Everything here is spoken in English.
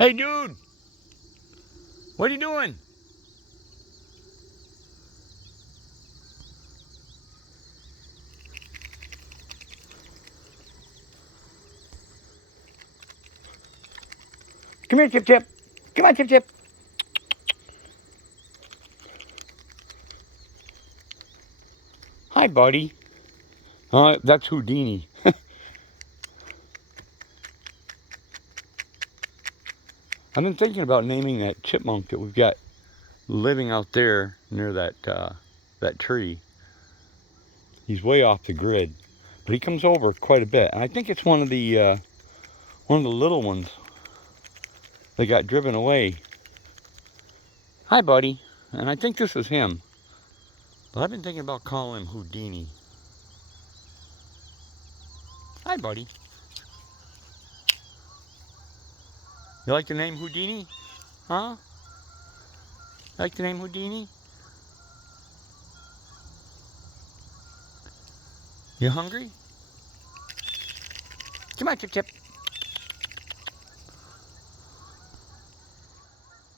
Hey, dude! What are you doing? Come here, Chip Chip. Come on, Chip Chip. Hi, buddy. That's Houdini. I've been thinking about naming that chipmunk that we've got living out there near that tree. He's way off the grid, but he comes over quite a bit, and I think it's one of the little ones that got driven away. Hi, buddy. And I think this is him, but I've been thinking about calling him Houdini. Hi, buddy. You like the name Houdini? Huh? Like the name Houdini? You hungry? Come on, Chip Chip.